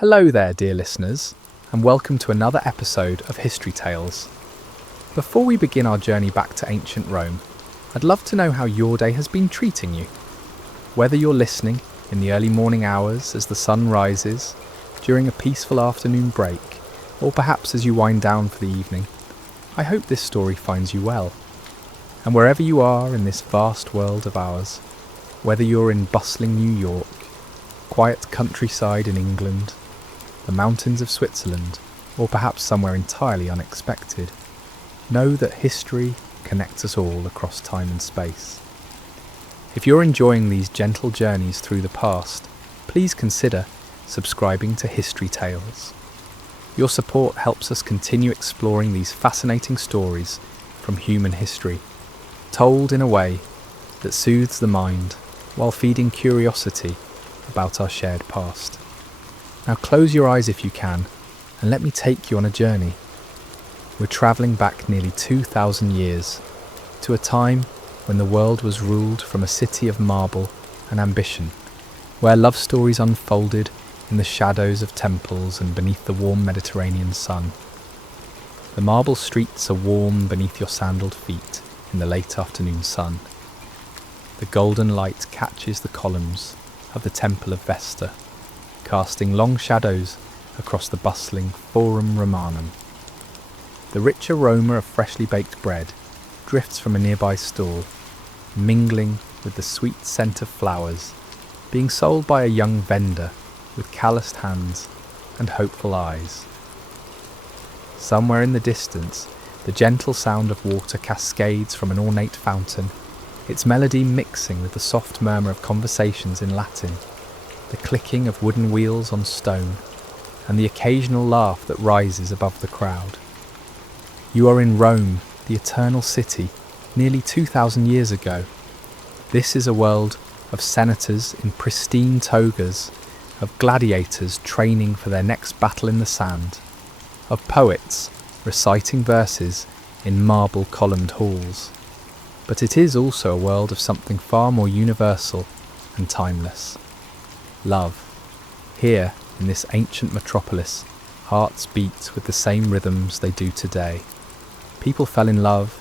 Hello there, dear listeners, and welcome to another episode of History Tales. Before we begin our journey back to ancient Rome, I'd love to know how your day has been treating you. Whether you're listening in the early morning hours as the sun rises, during a peaceful afternoon break, or perhaps as you wind down for the evening, I hope this story finds you well. And wherever you are in this vast world of ours, whether you're in bustling New York, quiet countryside in England, the mountains of Switzerland, or perhaps somewhere entirely unexpected, know that history connects us all across time and space. If you're enjoying these gentle journeys through the past, please consider subscribing to History Tales. Your support helps us continue exploring these fascinating stories from human history, told in a way that soothes the mind while feeding curiosity about our shared past. Now close your eyes if you can, and let me take you on a journey. We're travelling back nearly 2,000 years, to a time when the world was ruled from a city of marble and ambition, where love stories unfolded in the shadows of temples and beneath the warm Mediterranean sun. The marble streets are warm beneath your sandaled feet in the late afternoon sun. The golden light catches the columns of the Temple of Vesta, casting long shadows across the bustling Forum Romanum. The rich aroma of freshly baked bread drifts from a nearby stall, mingling with the sweet scent of flowers, being sold by a young vendor with calloused hands and hopeful eyes. Somewhere in the distance, the gentle sound of water cascades from an ornate fountain, its melody mixing with the soft murmur of conversations in Latin, the clicking of wooden wheels on stone, and the occasional laugh that rises above the crowd. You are in Rome, the eternal city, nearly 2,000 years ago. This is a world of senators in pristine togas, of gladiators training for their next battle in the sand, of poets reciting verses in marble-columned halls. But it is also a world of something far more universal and timeless. Love. Here, in this ancient metropolis, hearts beat with the same rhythms they do today. People fell in love,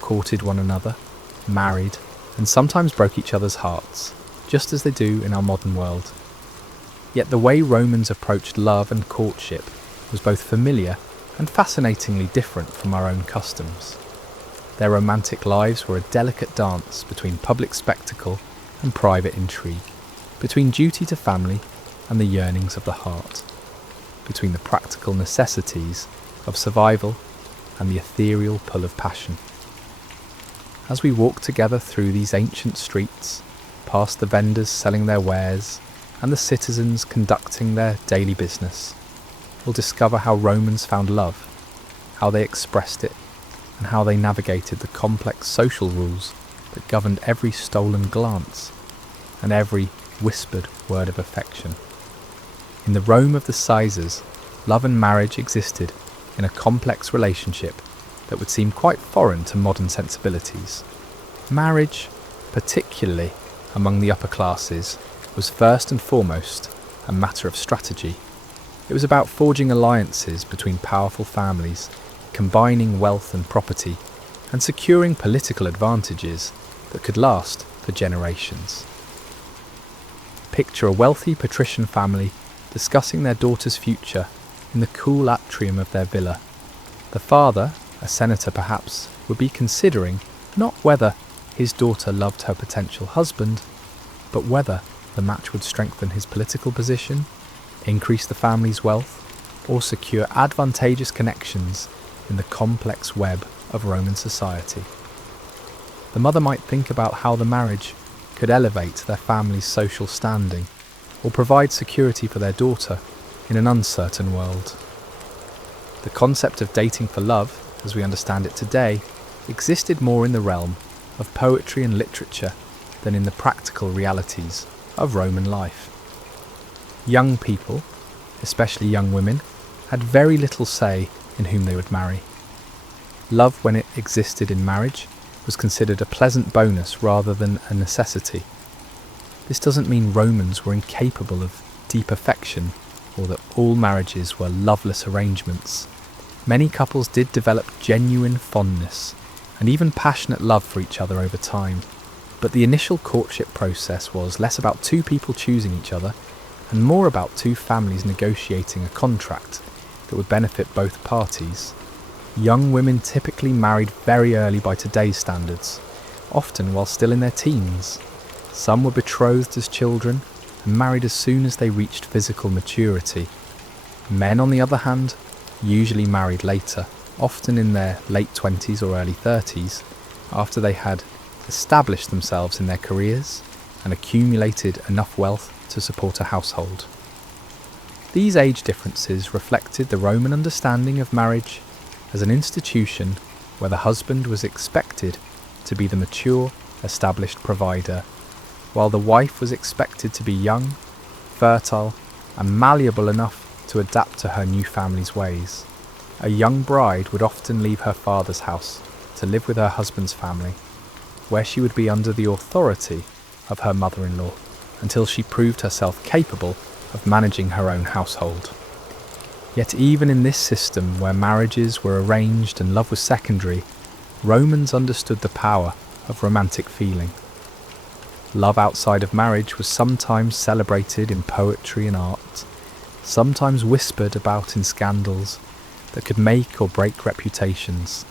courted one another, married, and sometimes broke each other's hearts, just as they do in our modern world. Yet the way Romans approached love and courtship was both familiar and fascinatingly different from our own customs. Their romantic lives were a delicate dance between public spectacle and private intrigue, between duty to family and the yearnings of the heart, between the practical necessities of survival and the ethereal pull of passion. As we walk together through these ancient streets, past the vendors selling their wares and the citizens conducting their daily business, we'll discover how Romans found love, how they expressed it, and how they navigated the complex social rules that governed every stolen glance and every whispered word of affection. In the Rome of the Caesars, love and marriage existed in a complex relationship that would seem quite foreign to modern sensibilities. Marriage, particularly among the upper classes, was first and foremost a matter of strategy. It was about forging alliances between powerful families, combining wealth and property, and securing political advantages that could last for generations. Picture a wealthy patrician family discussing their daughter's future in the cool atrium of their villa. The father, a senator perhaps, would be considering not whether his daughter loved her potential husband, but whether the match would strengthen his political position, increase the family's wealth, or secure advantageous connections in the complex web of Roman society. The mother might think about how the marriage could elevate their family's social standing or provide security for their daughter in an uncertain world. The concept of dating for love, as we understand it today, existed more in the realm of poetry and literature than in the practical realities of Roman life. Young people, especially young women, had very little say in whom they would marry. Love, when it existed in marriage, was considered a pleasant bonus rather than a necessity. This doesn't mean Romans were incapable of deep affection or that all marriages were loveless arrangements, many couples did develop genuine fondness and even passionate love for each other over time. But the initial courtship process was less about two people choosing each other and more about two families negotiating a contract that would benefit both parties. Young women typically married very early by today's standards, often while still in their teens. Some were betrothed as children and married as soon as they reached physical maturity. Men, on the other hand, usually married later, often in their late 20s or early 30s, after they had established themselves in their careers and accumulated enough wealth to support a household. These age differences reflected the Roman understanding of marriage as an institution where the husband was expected to be the mature, established provider, while the wife was expected to be young, fertile, and malleable enough to adapt to her new family's ways. A young bride would often leave her father's house to live with her husband's family, where she would be under the authority of her mother-in-law until she proved herself capable of managing her own household. Yet even in this system where marriages were arranged and love was secondary, Romans understood the power of romantic feeling. Love outside of marriage was sometimes celebrated in poetry and art, sometimes whispered about in scandals that could make or break reputations.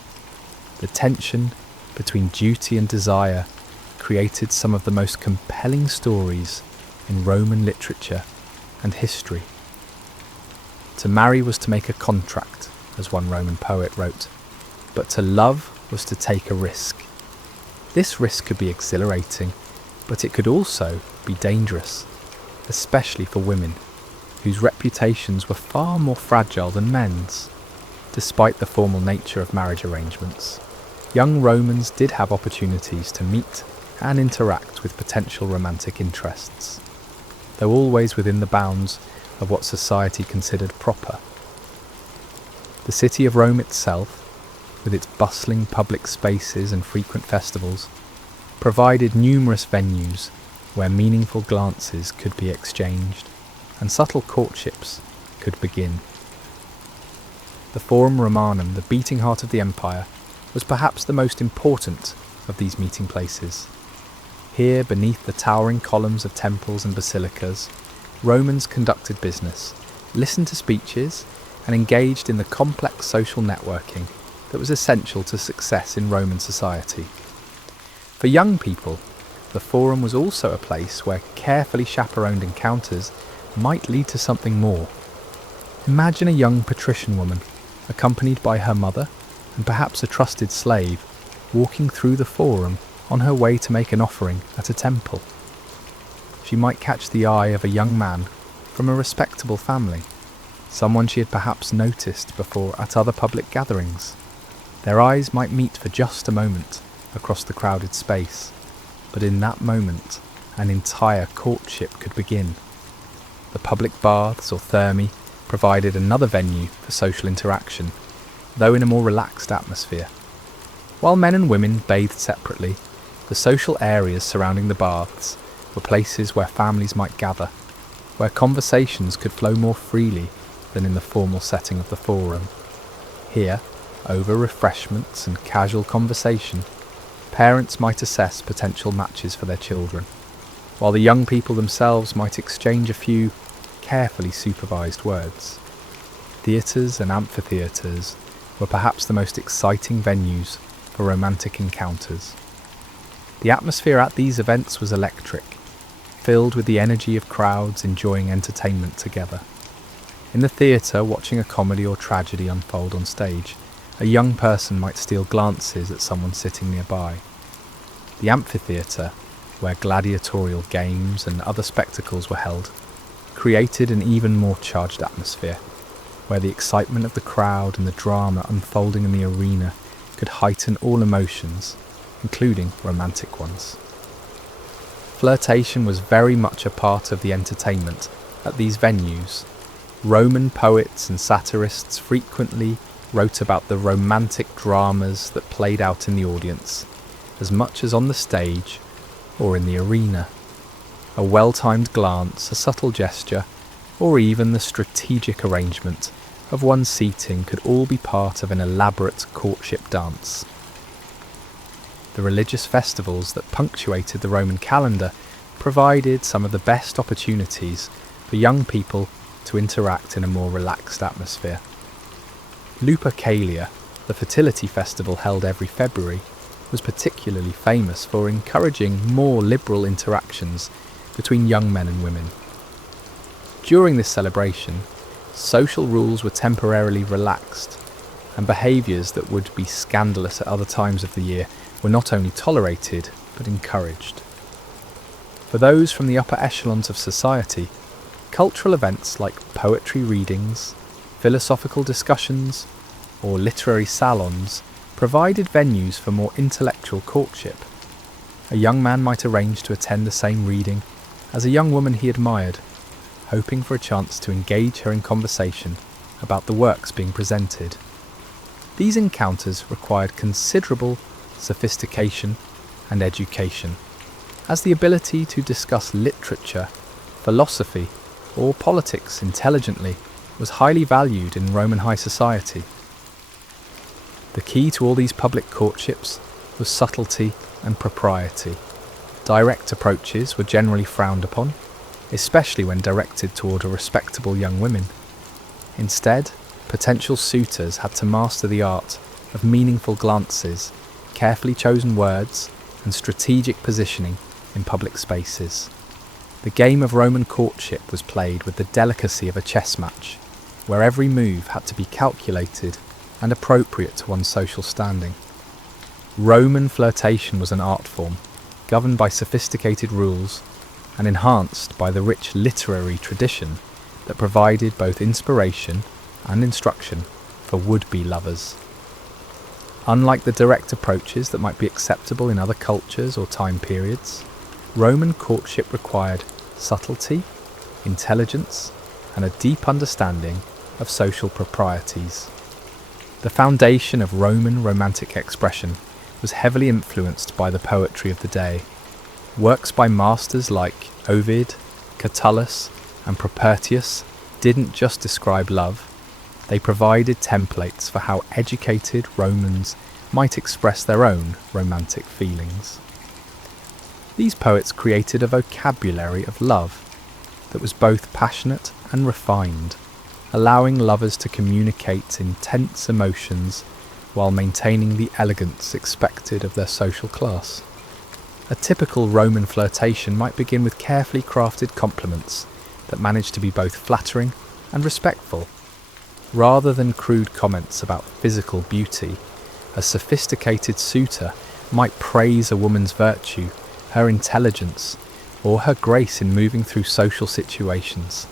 The tension between duty and desire created some of the most compelling stories in Roman literature and history. To marry was to make a contract, as one Roman poet wrote, but to love was to take a risk. This risk could be exhilarating, but it could also be dangerous, especially for women, whose reputations were far more fragile than men's. Despite the formal nature of marriage arrangements, young Romans did have opportunities to meet and interact with potential romantic interests, though always within the bounds of what society considered proper. The city of Rome itself, with its bustling public spaces and frequent festivals, provided numerous venues where meaningful glances could be exchanged and subtle courtships could begin. The Forum Romanum, the beating heart of the empire, was perhaps the most important of these meeting places. Here, beneath the towering columns of temples and basilicas, Romans conducted business, listened to speeches, and engaged in the complex social networking that was essential to success in Roman society. For young people, the Forum was also a place where carefully chaperoned encounters might lead to something more. Imagine a young patrician woman, accompanied by her mother and perhaps a trusted slave, walking through the Forum on her way to make an offering at a temple. She might catch the eye of a young man from a respectable family, someone she had perhaps noticed before at other public gatherings. Their eyes might meet for just a moment across the crowded space, but in that moment an entire courtship could begin. The public baths or thermae provided another venue for social interaction, though in a more relaxed atmosphere. While men and women bathed separately, the social areas surrounding the baths were places where families might gather, where conversations could flow more freely than in the formal setting of the Forum. Here, over refreshments and casual conversation, parents might assess potential matches for their children, while the young people themselves might exchange a few carefully supervised words. Theatres and amphitheatres were perhaps the most exciting venues for romantic encounters. The atmosphere at these events was electric, filled with the energy of crowds enjoying entertainment together. In the theatre, watching a comedy or tragedy unfold on stage, a young person might steal glances at someone sitting nearby. The amphitheatre, where gladiatorial games and other spectacles were held, created an even more charged atmosphere, where the excitement of the crowd and the drama unfolding in the arena could heighten all emotions, including romantic ones. Flirtation was very much a part of the entertainment at these venues. Roman poets and satirists frequently wrote about the romantic dramas that played out in the audience, as much as on the stage or in the arena. A well-timed glance, a subtle gesture, or even the strategic arrangement of one's seating could all be part of an elaborate courtship dance. The religious festivals that punctuated the Roman calendar provided some of the best opportunities for young people to interact in a more relaxed atmosphere. Lupercalia, the fertility festival held every February, was particularly famous for encouraging more liberal interactions between young men and women. During this celebration, social rules were temporarily relaxed, and behaviours that would be scandalous at other times of the year were not only tolerated but encouraged. For those from the upper echelons of society, cultural events like poetry readings, philosophical discussions, or literary salons provided venues for more intellectual courtship. A young man might arrange to attend the same reading as a young woman he admired, hoping for a chance to engage her in conversation about the works being presented. These encounters required considerable sophistication and education, as the ability to discuss literature, philosophy, or politics intelligently was highly valued in Roman high society. The key to all these public courtships was subtlety and propriety. Direct approaches were generally frowned upon, especially when directed toward a respectable young woman. Instead, potential suitors had to master the art of meaningful glances, carefully chosen words, and strategic positioning in public spaces. The game of Roman courtship was played with the delicacy of a chess match, where every move had to be calculated and appropriate to one's social standing. Roman flirtation was an art form, governed by sophisticated rules and enhanced by the rich literary tradition that provided both inspiration and instruction for would-be lovers. Unlike the direct approaches that might be acceptable in other cultures or time periods, Roman courtship required subtlety, intelligence, and a deep understanding of social proprieties. The foundation of Roman romantic expression was heavily influenced by the poetry of the day. Works by masters like Ovid, Catullus, and Propertius didn't just describe love, they provided templates for how educated Romans might express their own romantic feelings. These poets created a vocabulary of love that was both passionate and refined, allowing lovers to communicate intense emotions while maintaining the elegance expected of their social class. A typical Roman flirtation might begin with carefully crafted compliments that managed to be both flattering and respectful. Rather than crude comments about physical beauty, a sophisticated suitor might praise a woman's virtue, her intelligence, or her grace in moving through social situations.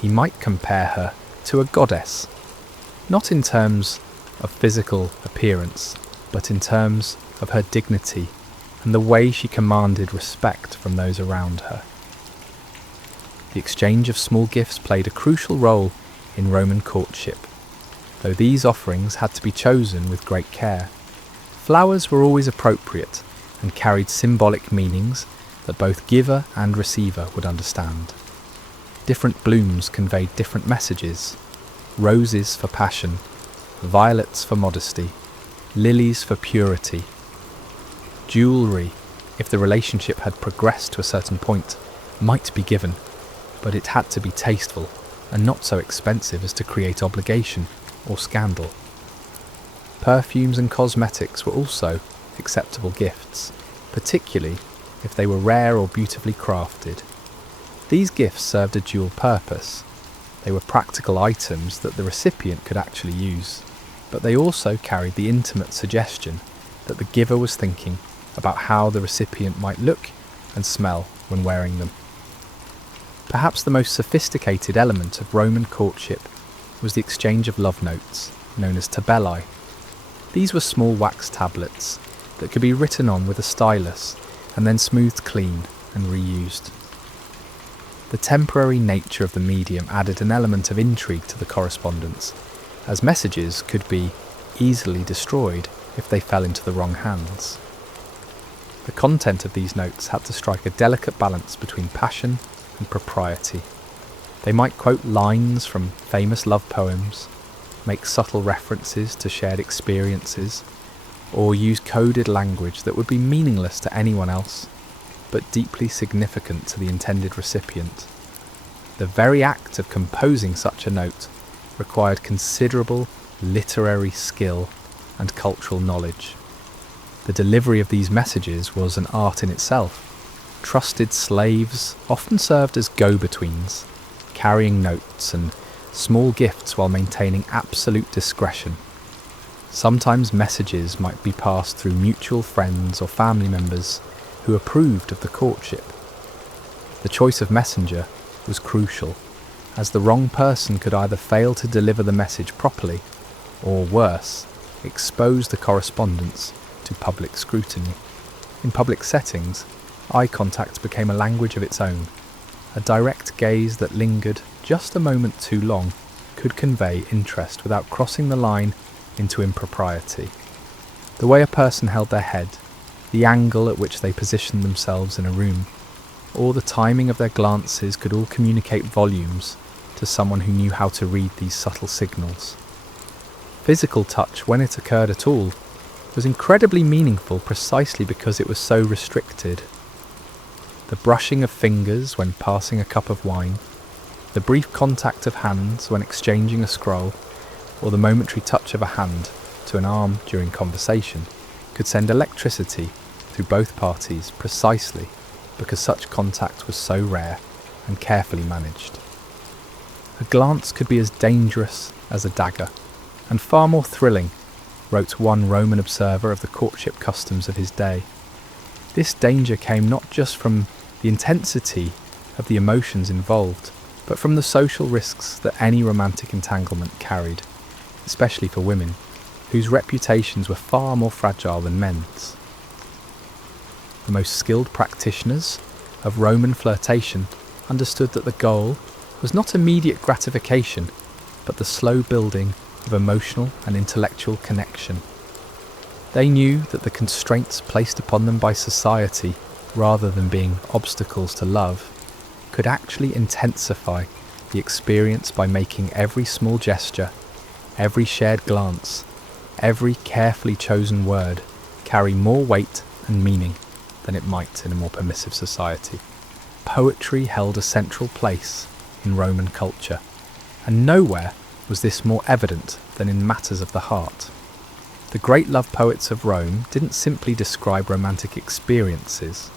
He might compare her to a goddess, not in terms of physical appearance, but in terms of her dignity and the way she commanded respect from those around her. The exchange of small gifts played a crucial role in Roman courtship, though these offerings had to be chosen with great care. Flowers were always appropriate and carried symbolic meanings that both giver and receiver would understand. Different blooms conveyed different messages: roses for passion, violets for modesty, lilies for purity. Jewellery, if the relationship had progressed to a certain point, might be given, but it had to be tasteful and not so expensive as to create obligation or scandal. Perfumes and cosmetics were also acceptable gifts, particularly if they were rare or beautifully crafted. These gifts served a dual purpose. They were practical items that the recipient could actually use, but they also carried the intimate suggestion that the giver was thinking about how the recipient might look and smell when wearing them. Perhaps the most sophisticated element of Roman courtship was the exchange of love notes, known as tabelli. These were small wax tablets that could be written on with a stylus and then smoothed clean and reused. The temporary nature of the medium added an element of intrigue to the correspondence, as messages could be easily destroyed if they fell into the wrong hands. The content of these notes had to strike a delicate balance between passion and propriety. They might quote lines from famous love poems, make subtle references to shared experiences, or use coded language that would be meaningless to anyone else, but deeply significant to the intended recipient. The very act of composing such a note required considerable literary skill and cultural knowledge. The delivery of these messages was an art in itself. Trusted slaves often served as go-betweens, carrying notes and small gifts while maintaining absolute discretion. Sometimes messages might be passed through mutual friends or family members who approved of the courtship. The choice of messenger was crucial, as the wrong person could either fail to deliver the message properly, or worse, expose the correspondence to public scrutiny. In public settings, eye contact became a language of its own. A direct gaze that lingered just a moment too long could convey interest without crossing the line into impropriety. The way a person held their head, the angle at which they positioned themselves in a room, or the timing of their glances could all communicate volumes to someone who knew how to read these subtle signals. Physical touch, when it occurred at all, was incredibly meaningful precisely because it was so restricted. The brushing of fingers when passing a cup of wine, the brief contact of hands when exchanging a scroll, or the momentary touch of a hand to an arm during conversation could send electricity through both parties precisely because such contact was so rare and carefully managed. A glance could be as dangerous as a dagger, and far more thrilling, wrote one Roman observer of the courtship customs of his day. This danger came not just from the intensity of the emotions involved, but from the social risks that any romantic entanglement carried, especially for women, whose reputations were far more fragile than men's. The most skilled practitioners of Roman flirtation understood that the goal was not immediate gratification, but the slow building of emotional and intellectual connection. They knew that the constraints placed upon them by society, rather than being obstacles to love, could actually intensify the experience by making every small gesture, every shared glance, every carefully chosen word carry more weight and meaning than it might in a more permissive society. Poetry held a central place in Roman culture, and nowhere was this more evident than in matters of the heart. The great love poets of Rome didn't simply describe romantic experiences,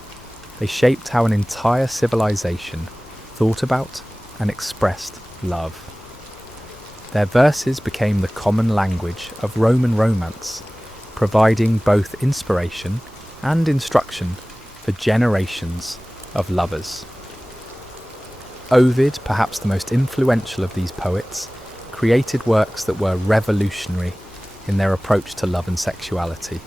they shaped how an entire civilization thought about and expressed love. Their verses became the common language of Roman romance, providing both inspiration and instruction for generations of lovers. Ovid, perhaps the most influential of these poets, created works that were revolutionary in their approach to love and sexuality.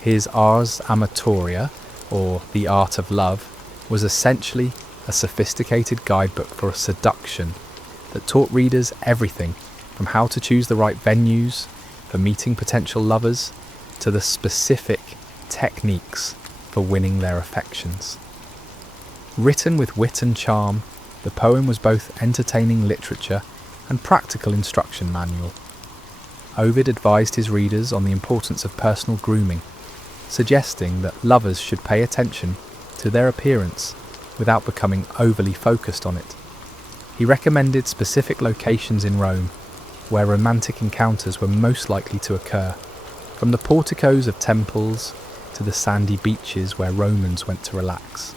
His Ars Amatoria, or The Art of Love, was essentially a sophisticated guidebook for seduction that taught readers everything from how to choose the right venues for meeting potential lovers to the specific techniques for winning their affections. Written with wit and charm, the poem was both entertaining literature and practical instruction manual. Ovid advised his readers on the importance of personal grooming, suggesting that lovers should pay attention to their appearance without becoming overly focused on it. He recommended specific locations in Rome where romantic encounters were most likely to occur, from the porticos of temples to the sandy beaches where Romans went to relax.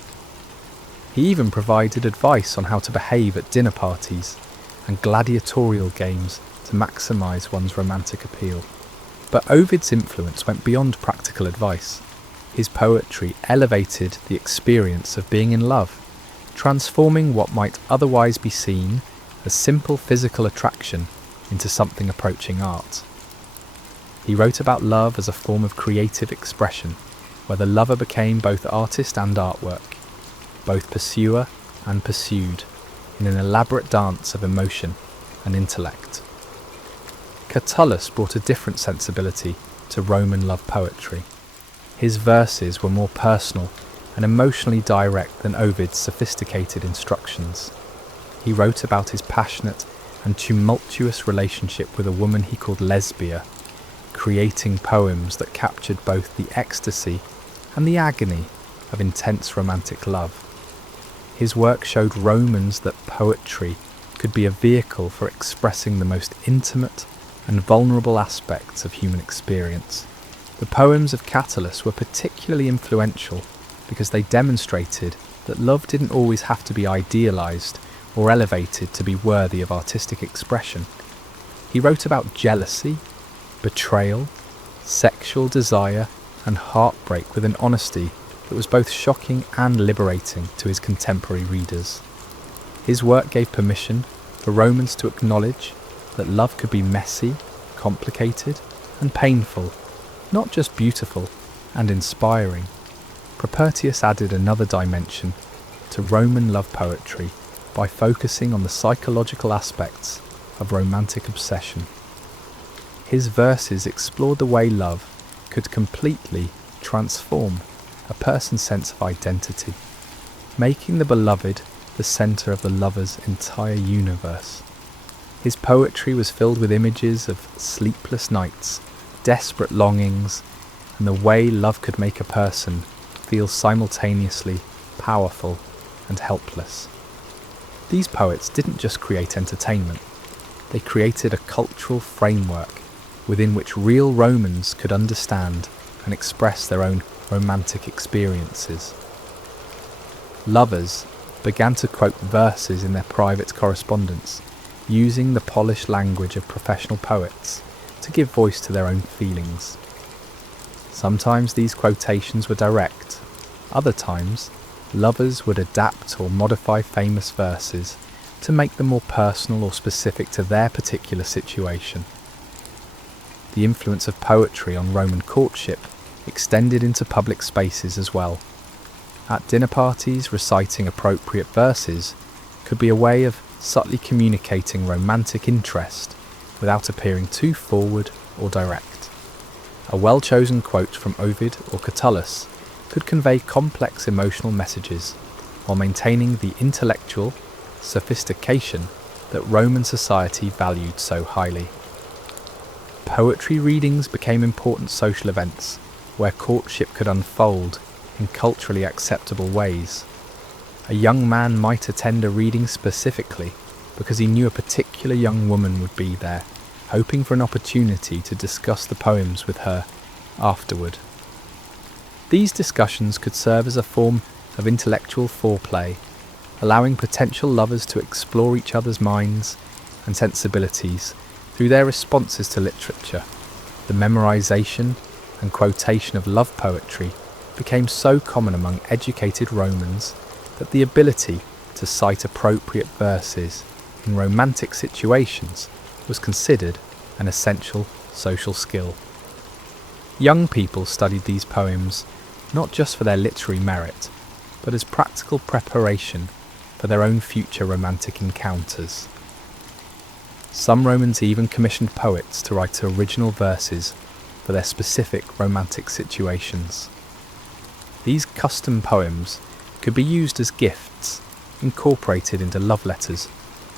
He even provided advice on how to behave at dinner parties and gladiatorial games to maximise one's romantic appeal. But Ovid's influence went beyond practical advice. His poetry elevated the experience of being in love, transforming what might otherwise be seen as simple physical attraction into something approaching art. He wrote about love as a form of creative expression, where the lover became both artist and artwork, both pursuer and pursued, in an elaborate dance of emotion and intellect. Catullus brought a different sensibility to Roman love poetry. His verses were more personal and emotionally direct than Ovid's sophisticated instructions. he wrote about his passionate and tumultuous relationship with a woman he called Lesbia, creating poems that captured both the ecstasy and the agony of intense romantic love. His work showed Romans that poetry could be a vehicle for expressing the most intimate and vulnerable aspects of human experience. The poems of Catullus were particularly influential because they demonstrated that love didn't always have to be idealized or elevated to be worthy of artistic expression. He wrote about jealousy, betrayal, sexual desire, and heartbreak with an honesty that was both shocking and liberating to his contemporary readers. His work gave permission for Romans to acknowledge that love could be messy, complicated, and painful, not just beautiful and inspiring. Propertius added another dimension to Roman love poetry by focusing on the psychological aspects of romantic obsession. His verses explored the way love could completely transform a person's sense of identity, making the beloved the centre of the lover's entire universe. His poetry was filled with images of sleepless nights, desperate longings, and the way love could make a person feel simultaneously powerful and helpless. These poets didn't just create entertainment, they created a cultural framework within which real Romans could understand and express their own romantic experiences. Lovers began to quote verses in their private correspondence, using the polished language of professional poets to give voice to their own feelings. Sometimes these quotations were direct, other times lovers would adapt or modify famous verses to make them more personal or specific to their particular situation. The influence of poetry on Roman courtship extended into public spaces as well. At dinner parties, reciting appropriate verses could be a way of subtly communicating romantic interest without appearing too forward or direct. A well-chosen quote from Ovid or Catullus could convey complex emotional messages while maintaining the intellectual sophistication that Roman society valued so highly. Poetry readings became important social events where courtship could unfold in culturally acceptable ways. A young man might attend a reading specifically because he knew a particular young woman would be there, hoping for an opportunity to discuss the poems with her afterward. These discussions could serve as a form of intellectual foreplay, allowing potential lovers to explore each other's minds and sensibilities through their responses to literature. The memorization and quotation of love poetry became so common among educated Romans that the ability to cite appropriate verses in romantic situations was considered an essential social skill. Young people studied these poems not just for their literary merit, but as practical preparation for their own future romantic encounters. Some Romans even commissioned poets to write original verses for their specific romantic situations. These custom poems could be used as gifts, incorporated into love letters,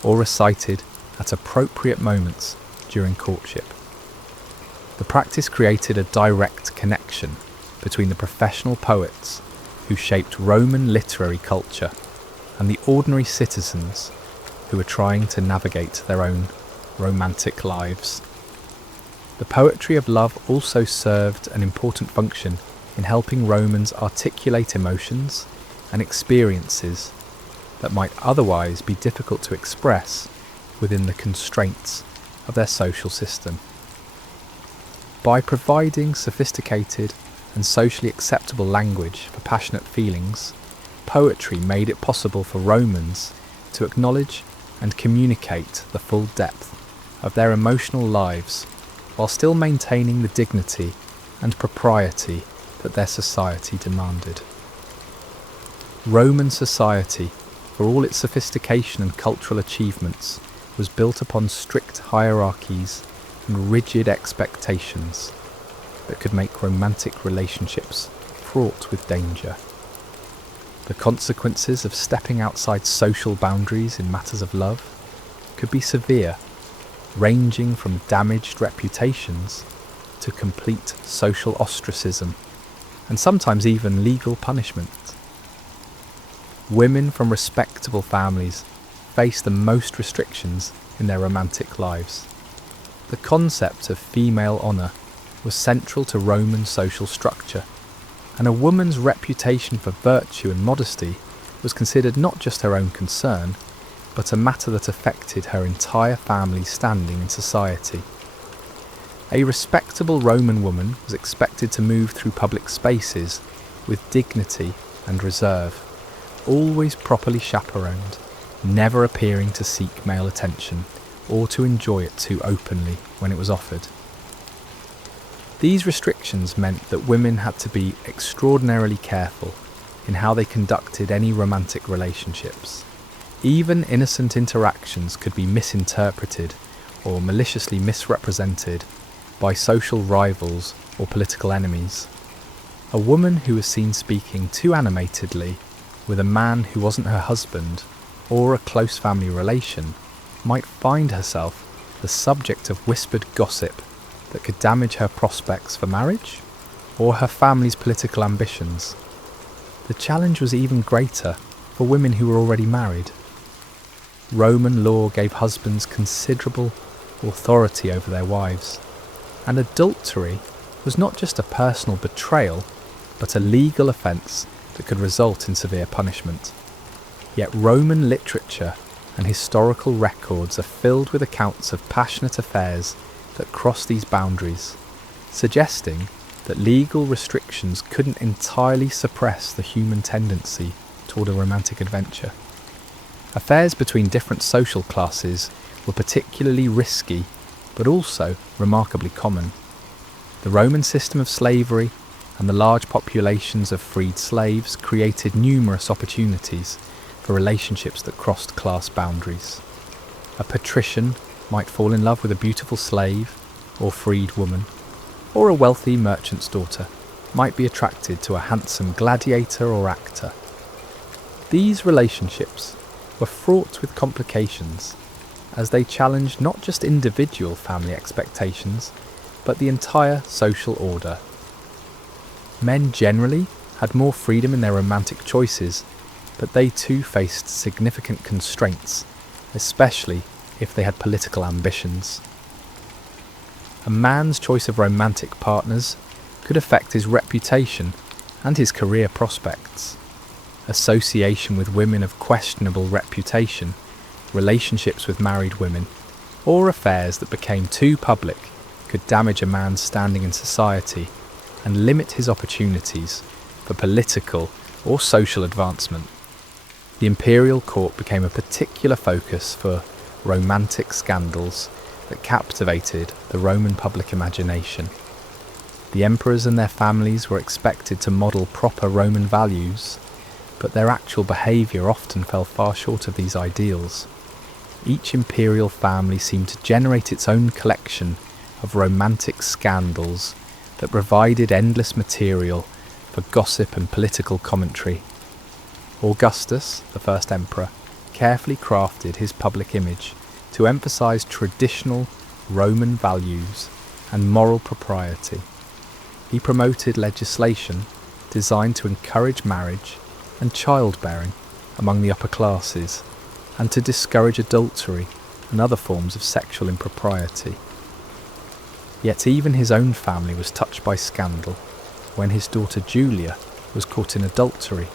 or recited at appropriate moments during courtship. The practice created a direct connection between the professional poets who shaped Roman literary culture and the ordinary citizens who were trying to navigate their own romantic lives. The poetry of love also served an important function in helping Romans articulate emotions and experiences that might otherwise be difficult to express within the constraints of their social system. By providing sophisticated and socially acceptable language for passionate feelings, poetry made it possible for Romans to acknowledge and communicate the full depth of their emotional lives while still maintaining the dignity and propriety that their society demanded. Roman society, for all its sophistication and cultural achievements, was built upon strict hierarchies and rigid expectations that could make romantic relationships fraught with danger. The consequences of stepping outside social boundaries in matters of love could be severe, ranging from damaged reputations to complete social ostracism, and sometimes even legal punishment. Women from respectable families face the most restrictions in their romantic lives. The concept of female honour was central to Roman social structure, and a woman's reputation for virtue and modesty was considered not just her own concern, but a matter that affected her entire family's standing in society. A respectable Roman woman was expected to move through public spaces with dignity and reserve, always properly chaperoned, never appearing to seek male attention or to enjoy it too openly when it was offered. These restrictions meant that women had to be extraordinarily careful in how they conducted any romantic relationships. Even innocent interactions could be misinterpreted or maliciously misrepresented by social rivals or political enemies. A woman who was seen speaking too animatedly with a man who wasn't her husband or a close family relation might find herself the subject of whispered gossip that could damage her prospects for marriage or her family's political ambitions. The challenge was even greater for women who were already married. Roman law gave husbands considerable authority over their wives, and adultery was not just a personal betrayal, but a legal offence that could result in severe punishment. Yet Roman literature and historical records are filled with accounts of passionate affairs that cross these boundaries, suggesting that legal restrictions couldn't entirely suppress the human tendency toward a romantic adventure. Affairs between different social classes were particularly risky, but also remarkably common. The Roman system of slavery and the large populations of freed slaves created numerous opportunities for relationships that crossed class boundaries. A patrician might fall in love with a beautiful slave or freed woman, or a wealthy merchant's daughter might be attracted to a handsome gladiator or actor. These relationships were fraught with complications, as they challenged not just individual family expectations, but the entire social order. Men generally had more freedom in their romantic choices, but they too faced significant constraints, especially if they had political ambitions. A man's choice of romantic partners could affect his reputation and his career prospects. Association with women of questionable reputation, relationships with married women, or affairs that became too public could damage a man's standing in society and limit his opportunities for political or social advancement. The imperial court became a particular focus for romantic scandals that captivated the Roman public imagination. The emperors and their families were expected to model proper Roman values, but their actual behaviour often fell far short of these ideals. Each imperial family seemed to generate its own collection of romantic scandals that provided endless material for gossip and political commentary. Augustus, the first emperor, carefully crafted his public image to emphasise traditional Roman values and moral propriety. He promoted legislation designed to encourage marriage and childbearing among the upper classes, and to discourage adultery and other forms of sexual impropriety. Yet even his own family was touched by scandal when his daughter Julia was caught in adultery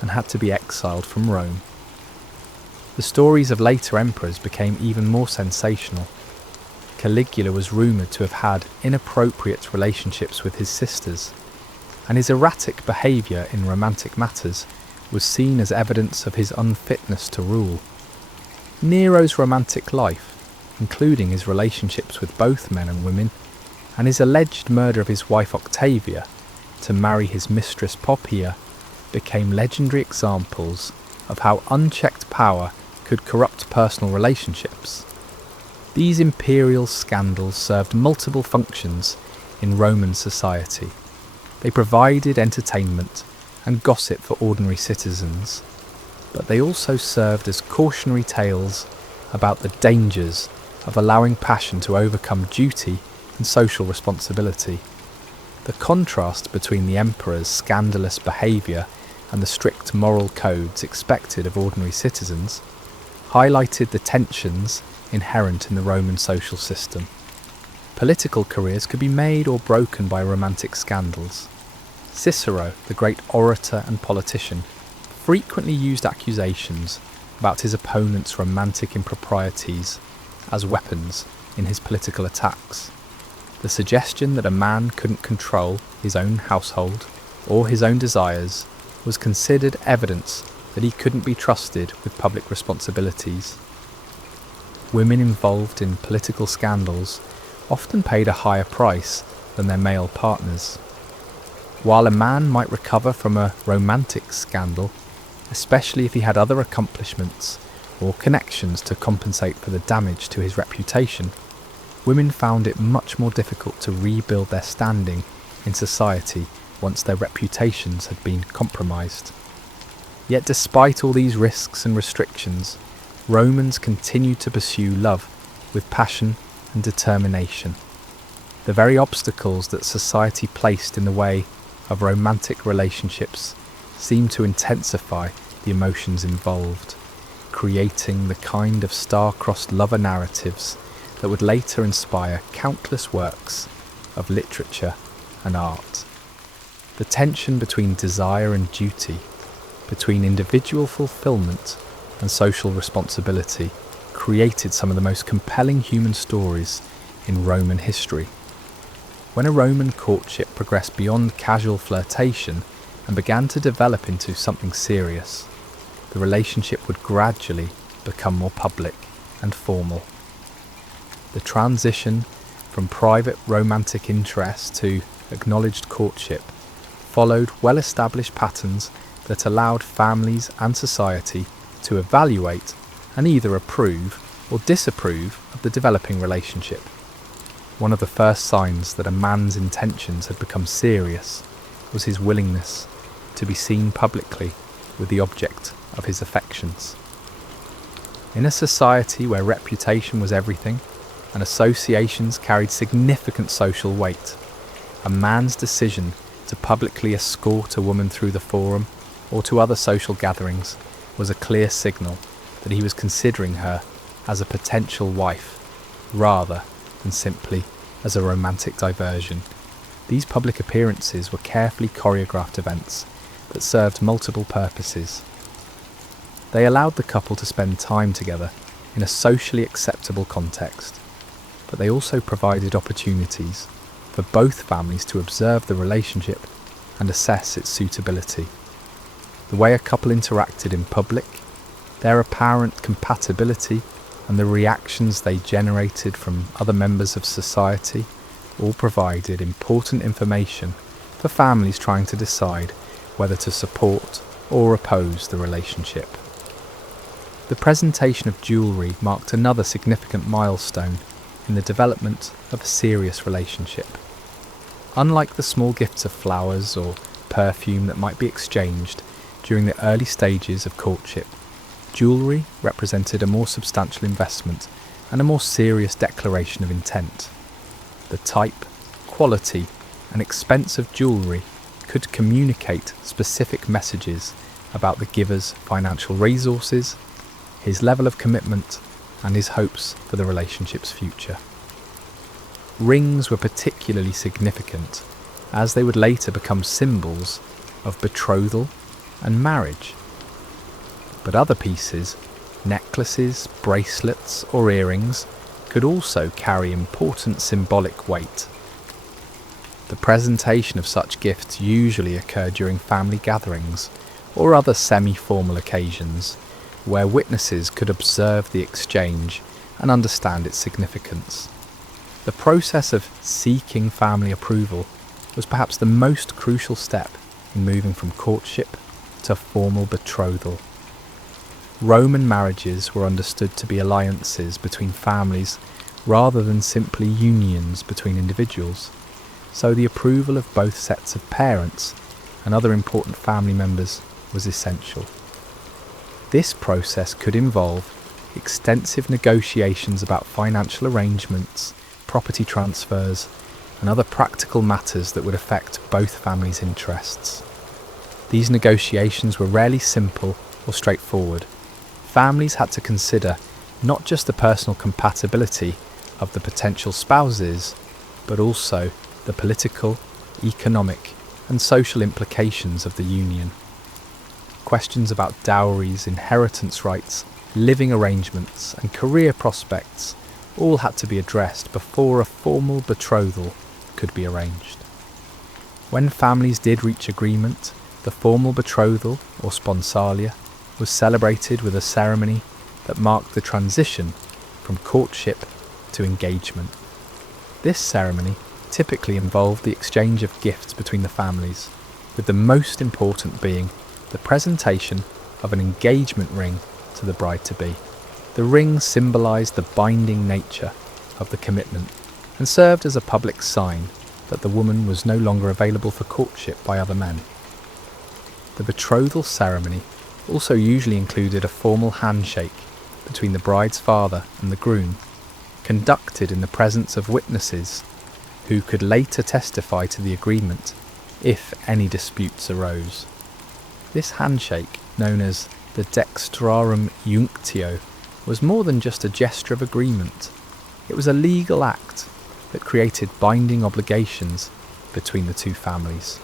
and had to be exiled from Rome. The stories of later emperors became even more sensational. Caligula was rumoured to have had inappropriate relationships with his sisters, and his erratic behaviour in romantic matters was seen as evidence of his unfitness to rule. Nero's romantic life, including his relationships with both men and women, and his alleged murder of his wife Octavia to marry his mistress Poppaea, became legendary examples of how unchecked power could corrupt personal relationships. These imperial scandals served multiple functions in Roman society. They provided entertainment, and gossip for ordinary citizens, but they also served as cautionary tales about the dangers of allowing passion to overcome duty and social responsibility. The contrast between the emperor's scandalous behaviour and the strict moral codes expected of ordinary citizens highlighted the tensions inherent in the Roman social system. Political careers could be made or broken by romantic scandals. Cicero, the great orator and politician, frequently used accusations about his opponent's romantic improprieties as weapons in his political attacks. The suggestion that a man couldn't control his own household or his own desires was considered evidence that he couldn't be trusted with public responsibilities. Women involved in political scandals often paid a higher price than their male partners. While a man might recover from a romantic scandal, especially if he had other accomplishments or connections to compensate for the damage to his reputation, women found it much more difficult to rebuild their standing in society once their reputations had been compromised. Yet despite all these risks and restrictions, Romans continued to pursue love with passion and determination. The very obstacles that society placed in the way of romantic relationships seemed to intensify the emotions involved, creating the kind of star-crossed lover narratives that would later inspire countless works of literature and art. The tension between desire and duty, between individual fulfillment and social responsibility, created some of the most compelling human stories in Roman history. When a Roman courtship progressed beyond casual flirtation and began to develop into something serious, the relationship would gradually become more public and formal. The transition from private romantic interest to acknowledged courtship followed well-established patterns that allowed families and society to evaluate and either approve or disapprove of the developing relationship. One of the first signs that a man's intentions had become serious was his willingness to be seen publicly with the object of his affections. In a society where reputation was everything and associations carried significant social weight, a man's decision to publicly escort a woman through the forum or to other social gatherings was a clear signal that he was considering her as a potential wife rather than simply as a romantic diversion. These public appearances were carefully choreographed events that served multiple purposes. They allowed the couple to spend time together in a socially acceptable context, but they also provided opportunities for both families to observe the relationship and assess its suitability. The way a couple interacted in public, their apparent compatibility, and the reactions they generated from other members of society all provided important information for families trying to decide whether to support or oppose the relationship. The presentation of jewellery marked another significant milestone in the development of a serious relationship. Unlike the small gifts of flowers or perfume that might be exchanged during the early stages of courtship, jewellery represented a more substantial investment and a more serious declaration of intent. The type, quality, and expense of jewellery could communicate specific messages about the giver's financial resources, his level of commitment, and his hopes for the relationship's future. Rings were particularly significant, as they would later become symbols of betrothal and marriage. But other pieces, necklaces, bracelets, or earrings, could also carry important symbolic weight. The presentation of such gifts usually occurred during family gatherings or other semi-formal occasions, where witnesses could observe the exchange and understand its significance. The process of seeking family approval was perhaps the most crucial step in moving from courtship to formal betrothal. Roman marriages were understood to be alliances between families rather than simply unions between individuals, so the approval of both sets of parents and other important family members was essential. This process could involve extensive negotiations about financial arrangements, property transfers, and other practical matters that would affect both families' interests. These negotiations were rarely simple or straightforward. Families had to consider not just the personal compatibility of the potential spouses, but also the political, economic, and social implications of the union. Questions about dowries, inheritance rights, living arrangements, and career prospects all had to be addressed before a formal betrothal could be arranged. When families did reach agreement, the formal betrothal, or sponsalia, was celebrated with a ceremony that marked the transition from courtship to engagement. This ceremony typically involved the exchange of gifts between the families, with the most important being the presentation of an engagement ring to the bride-to-be. The ring symbolised the binding nature of the commitment and served as a public sign that the woman was no longer available for courtship by other men. The betrothal ceremony also usually included a formal handshake between the bride's father and the groom, conducted in the presence of witnesses who could later testify to the agreement if any disputes arose. This handshake, known as the dextrarum iunctio, was more than just a gesture of agreement. It was a legal act that created binding obligations between the two families.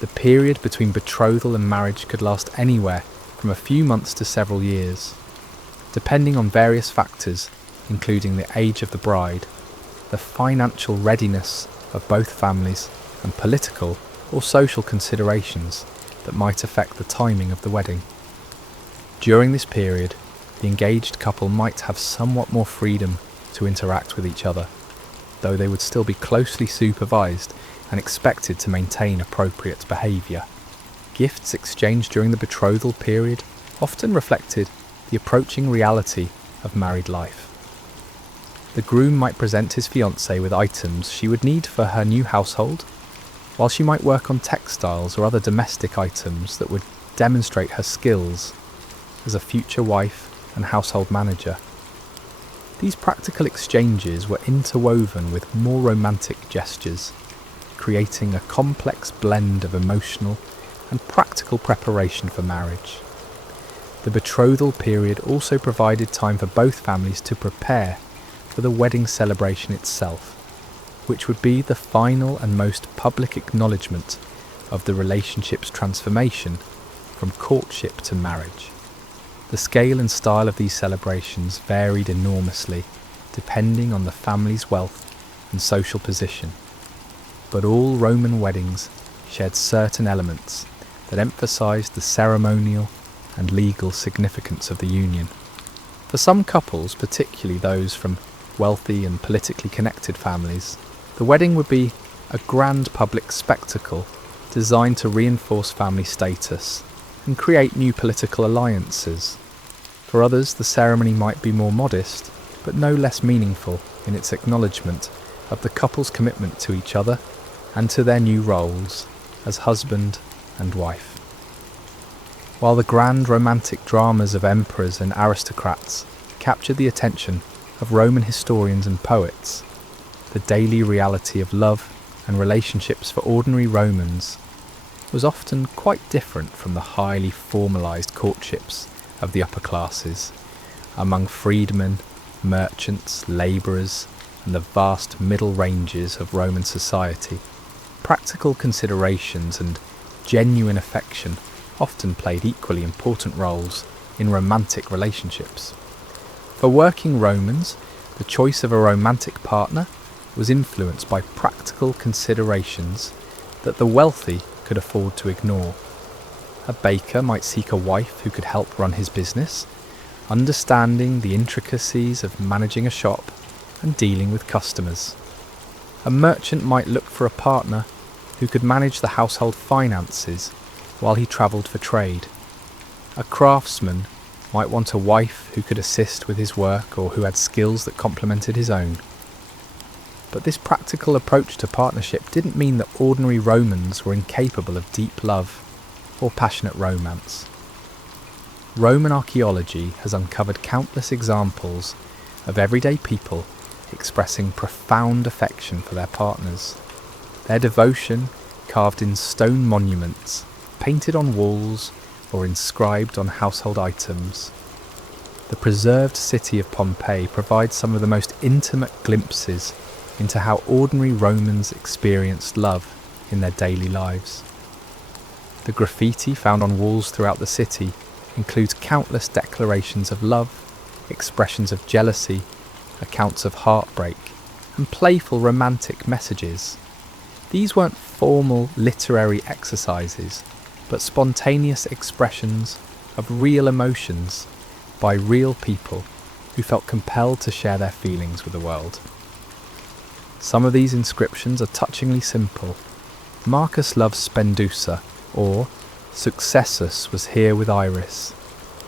The period between betrothal and marriage could last anywhere from a few months to several years, depending on various factors, including the age of the bride, the financial readiness of both families, and political or social considerations that might affect the timing of the wedding. During this period, the engaged couple might have somewhat more freedom to interact with each other, though they would still be closely supervised and expected to maintain appropriate behaviour. Gifts exchanged during the betrothal period often reflected the approaching reality of married life. The groom might present his fiancée with items she would need for her new household, while she might work on textiles or other domestic items that would demonstrate her skills as a future wife and household manager. These practical exchanges were interwoven with more romantic gestures, creating a complex blend of emotional and practical preparation for marriage. The betrothal period also provided time for both families to prepare for the wedding celebration itself, which would be the final and most public acknowledgement of the relationship's transformation from courtship to marriage. The scale and style of these celebrations varied enormously, depending on the family's wealth and social position, but all Roman weddings shared certain elements that emphasised the ceremonial and legal significance of the union. For some couples, particularly those from wealthy and politically connected families, the wedding would be a grand public spectacle designed to reinforce family status and create new political alliances. For others, the ceremony might be more modest, but no less meaningful in its acknowledgement of the couple's commitment to each other and to their new roles as husband and wife. While the grand romantic dramas of emperors and aristocrats captured the attention of Roman historians and poets, the daily reality of love and relationships for ordinary Romans was often quite different from the highly formalised courtships of the upper classes, among freedmen, merchants, labourers, and the vast middle ranges of Roman society. Practical considerations and genuine affection often played equally important roles in romantic relationships. For working Romans, the choice of a romantic partner was influenced by practical considerations that the wealthy could afford to ignore. A baker might seek a wife who could help run his business, understanding the intricacies of managing a shop and dealing with customers. A merchant might look for a partner who could manage the household finances while he travelled for trade. A craftsman might want a wife who could assist with his work or who had skills that complemented his own. But this practical approach to partnership didn't mean that ordinary Romans were incapable of deep love or passionate romance. Roman archaeology has uncovered countless examples of everyday people expressing profound affection for their partners. Their devotion, carved in stone monuments, painted on walls, or inscribed on household items. The preserved city of Pompeii provides some of the most intimate glimpses into how ordinary Romans experienced love in their daily lives. The graffiti found on walls throughout the city includes countless declarations of love, expressions of jealousy, accounts of heartbreak, and playful romantic messages. These weren't formal literary exercises, but spontaneous expressions of real emotions by real people who felt compelled to share their feelings with the world. Some of these inscriptions are touchingly simple. Marcus loves Spendusa, or Successus was here with Iris.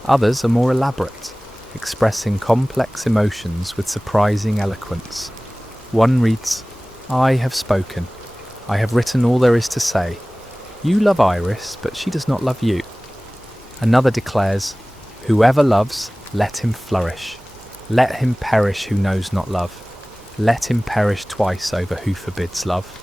Others are more elaborate, expressing complex emotions with surprising eloquence. One reads, I have spoken. I have written all there is to say. You love Iris, but she does not love you. Another declares, whoever loves, let him flourish. Let him perish who knows not love. Let him perish twice over who forbids love.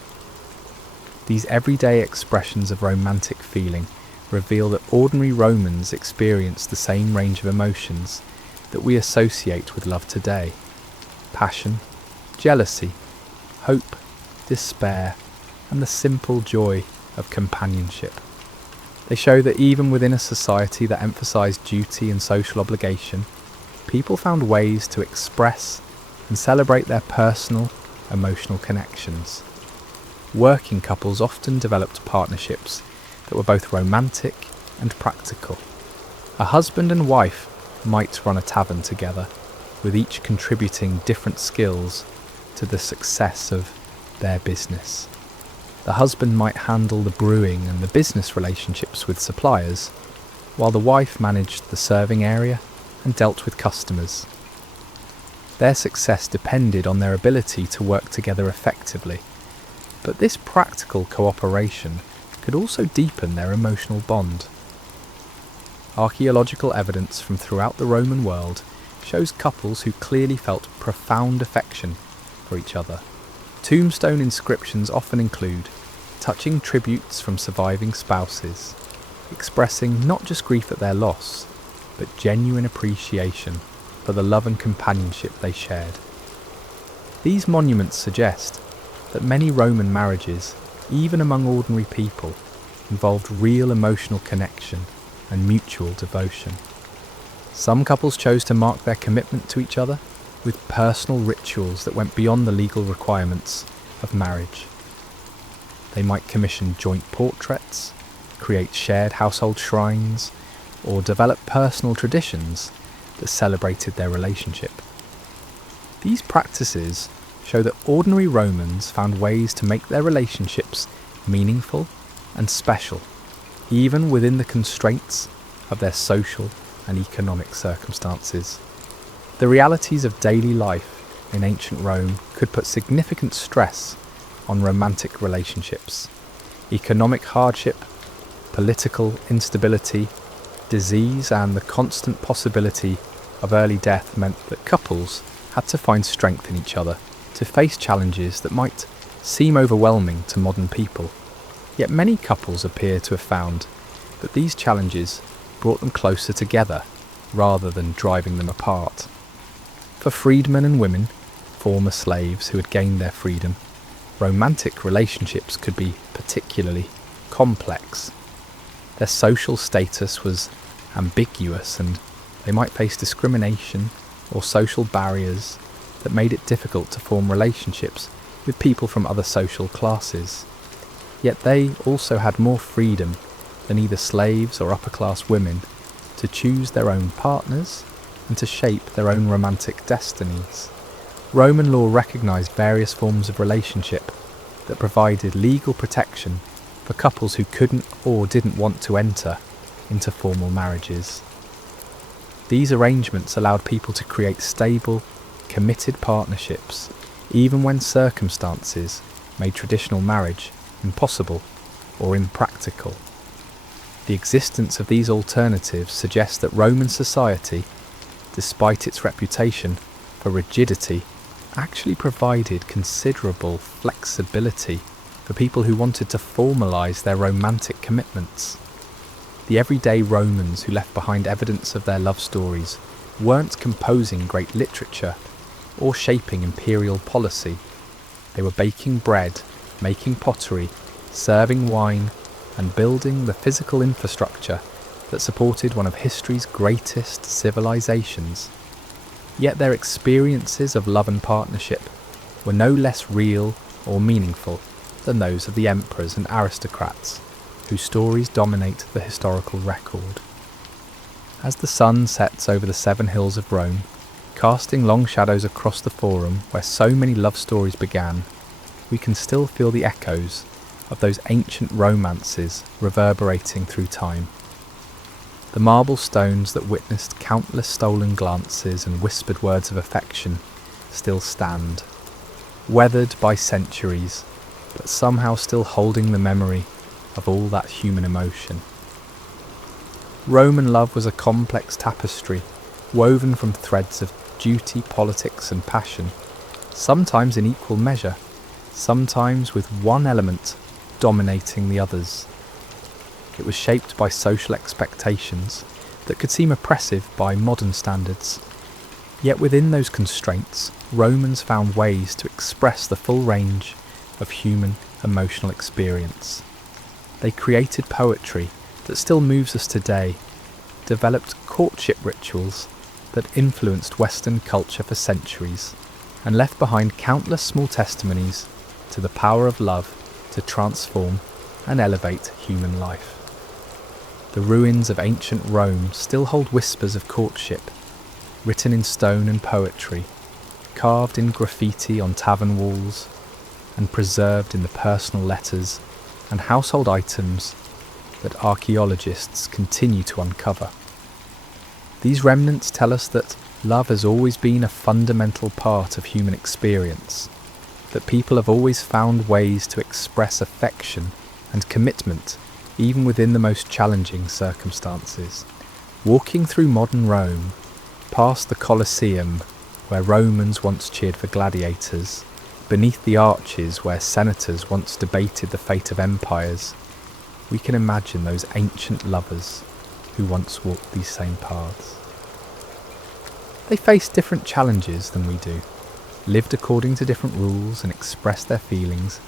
These everyday expressions of romantic feeling reveal that ordinary Romans experienced the same range of emotions that we associate with love today. Passion, jealousy, hope, despair, and the simple joy of companionship. They show that even within a society that emphasized duty and social obligation, people found ways to express and celebrate their personal, emotional connections. Working couples often developed partnerships that were both romantic and practical. A husband and wife might run a tavern together, with each contributing different skills to the success of their business. The husband might handle the brewing and the business relationships with suppliers, while the wife managed the serving area and dealt with customers. Their success depended on their ability to work together effectively, but this practical cooperation could also deepen their emotional bond. Archaeological evidence from throughout the Roman world shows couples who clearly felt profound affection for each other. Tombstone inscriptions often include touching tributes from surviving spouses, expressing not just grief at their loss, but genuine appreciation for the love and companionship they shared. These monuments suggest that many Roman marriages, even among ordinary people, involved real emotional connection and mutual devotion. Some couples chose to mark their commitment to each other with personal rituals that went beyond the legal requirements of marriage. They might commission joint portraits, create shared household shrines, or develop personal traditions that celebrated their relationship. These practices show that ordinary Romans found ways to make their relationships meaningful and special, even within the constraints of their social and economic circumstances. The realities of daily life in ancient Rome could put significant stress on romantic relationships. Economic hardship, political instability, disease, and the constant possibility of early death meant that couples had to find strength in each other to face challenges that might seem overwhelming to modern people. Yet many couples appear to have found that these challenges brought them closer together rather than driving them apart. For freedmen and women, former slaves who had gained their freedom, romantic relationships could be particularly complex. Their social status was ambiguous, and they might face discrimination or social barriers that made it difficult to form relationships with people from other social classes. Yet they also had more freedom than either slaves or upper-class women to choose their own partners and to shape their own romantic destinies. Roman law recognised various forms of relationship that provided legal protection for couples who couldn't or didn't want to enter into formal marriages. These arrangements allowed people to create stable, committed partnerships, even when circumstances made traditional marriage impossible or impractical. The existence of these alternatives suggests that Roman society, despite its reputation for rigidity, actually provided considerable flexibility for people who wanted to formalise their romantic commitments. The everyday Romans who left behind evidence of their love stories weren't composing great literature or shaping imperial policy. They were baking bread, making pottery, serving wine, and building the physical infrastructure that supported one of history's greatest civilizations. Yet their experiences of love and partnership were no less real or meaningful than those of the emperors and aristocrats, whose stories dominate the historical record. As the sun sets over the 7 hills of Rome, casting long shadows across the forum where so many love stories began, we can still feel the echoes of those ancient romances reverberating through time. The marble stones that witnessed countless stolen glances and whispered words of affection still stand, weathered by centuries, but somehow still holding the memory of all that human emotion. Roman love was a complex tapestry, woven from threads of duty, politics and passion, sometimes in equal measure, sometimes with one element dominating the others. It was shaped by social expectations that could seem oppressive by modern standards. Yet within those constraints, Romans found ways to express the full range of human emotional experience. They created poetry that still moves us today, developed courtship rituals that influenced Western culture for centuries, and left behind countless small testimonies to the power of love to transform and elevate human life. The ruins of ancient Rome still hold whispers of courtship, written in stone and poetry, carved in graffiti on tavern walls, and preserved in the personal letters and household items that archaeologists continue to uncover. These remnants tell us that love has always been a fundamental part of human experience, that people have always found ways to express affection and commitment even within the most challenging circumstances. Walking through modern Rome, past the Colosseum where Romans once cheered for gladiators, beneath the arches where senators once debated the fate of empires, we can imagine those ancient lovers who once walked these same paths. They faced different challenges than we do, lived according to different rules and expressed their feelings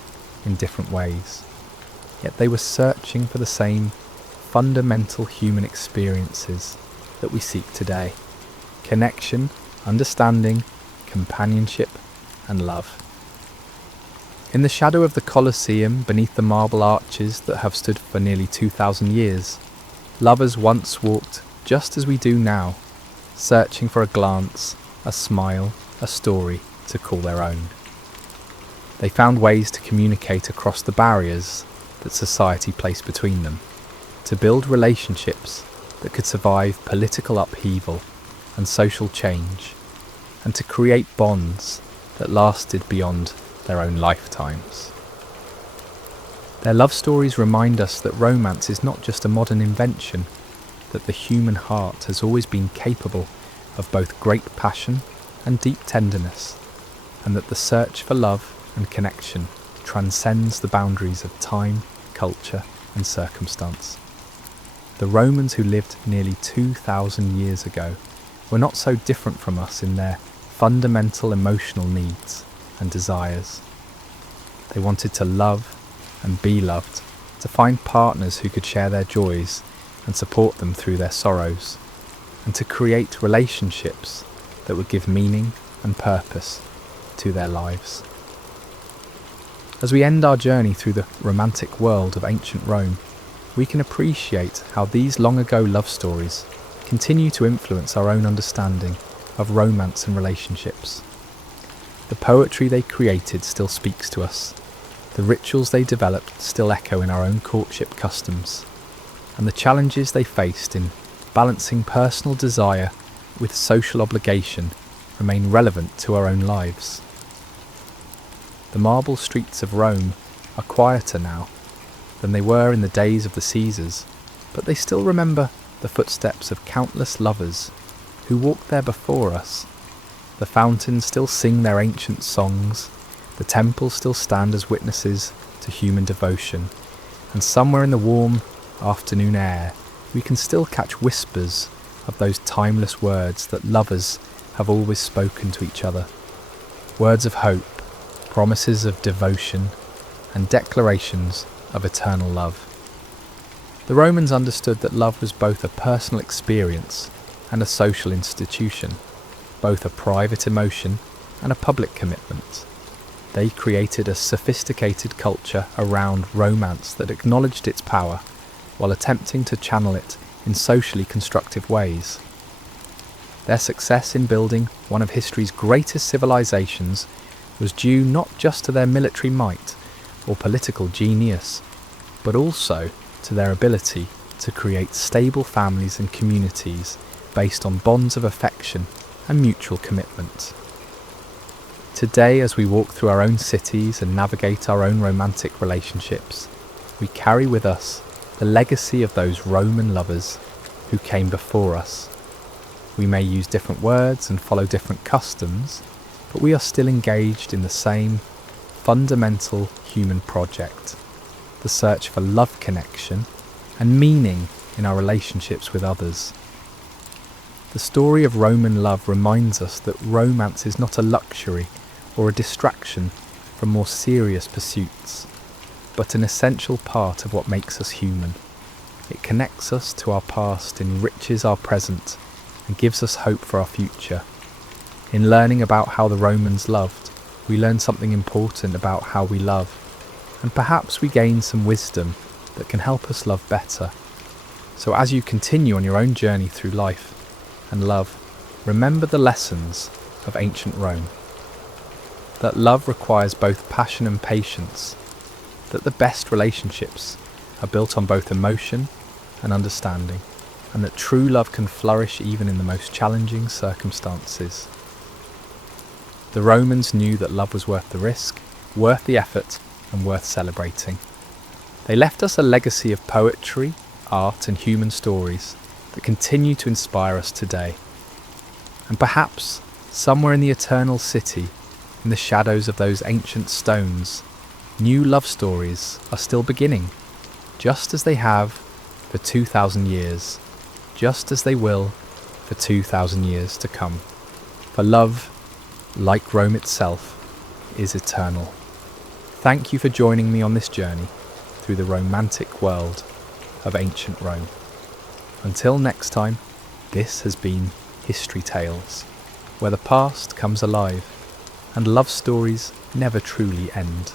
in different ways. Yet they were searching for the same fundamental human experiences that we seek today: connection, understanding, companionship, and love. In the shadow of the Colosseum, beneath the marble arches that have stood for nearly 2,000 years, lovers once walked just as we do now, searching for a glance, a smile, a story to call their own. They found ways to communicate across the barriers that society placed between them, to build relationships that could survive political upheaval and social change, and to create bonds that lasted beyond their own lifetimes. Their love stories remind us that romance is not just a modern invention, that the human heart has always been capable of both great passion and deep tenderness, and that the search for love and connection transcends the boundaries of time, culture, and circumstance. The Romans who lived nearly 2,000 years ago were not so different from us in their fundamental emotional needs and desires. They wanted to love and be loved, to find partners who could share their joys and support them through their sorrows, and to create relationships that would give meaning and purpose to their lives. As we end our journey through the romantic world of ancient Rome, we can appreciate how these long-ago love stories continue to influence our own understanding of romance and relationships. The poetry they created still speaks to us, the rituals they developed still echo in our own courtship customs, and the challenges they faced in balancing personal desire with social obligation remain relevant to our own lives. The marble streets of Rome are quieter now than they were in the days of the Caesars, but they still remember the footsteps of countless lovers who walked there before us. The fountains still sing their ancient songs, the temples still stand as witnesses to human devotion, and somewhere in the warm afternoon air we can still catch whispers of those timeless words that lovers have always spoken to each other. Words of hope, promises of devotion, and declarations of eternal love. The Romans understood that love was both a personal experience and a social institution, both a private emotion and a public commitment. They created a sophisticated culture around romance that acknowledged its power while attempting to channel it in socially constructive ways. Their success in building one of history's greatest civilizations was due not just to their military might or political genius, but also to their ability to create stable families and communities based on bonds of affection and mutual commitment. Today, as we walk through our own cities and navigate our own romantic relationships, we carry with us the legacy of those Roman lovers who came before us. We may use different words and follow different customs, but we are still engaged in the same fundamental human project, the search for love connection and meaning in our relationships with others. The story of Roman love reminds us that romance is not a luxury or a distraction from more serious pursuits, but an essential part of what makes us human. It connects us to our past, enriches our present, and gives us hope for our future. In learning about how the Romans loved, we learn something important about how we love, and perhaps we gain some wisdom that can help us love better. So as you continue on your own journey through life and love, remember the lessons of ancient Rome. That love requires both passion and patience, that the best relationships are built on both emotion and understanding, and that true love can flourish even in the most challenging circumstances. The Romans knew that love was worth the risk, worth the effort, and worth celebrating. They left us a legacy of poetry, art, and human stories that continue to inspire us today. And perhaps, somewhere in the eternal city, in the shadows of those ancient stones, new love stories are still beginning, just as they have for 2,000 years, just as they will for 2,000 years to come. For love, like Rome itself, is eternal. Thank you for joining me on this journey through the romantic world of ancient Rome. Until next time, this has been History Tales, where the past comes alive and love stories never truly end.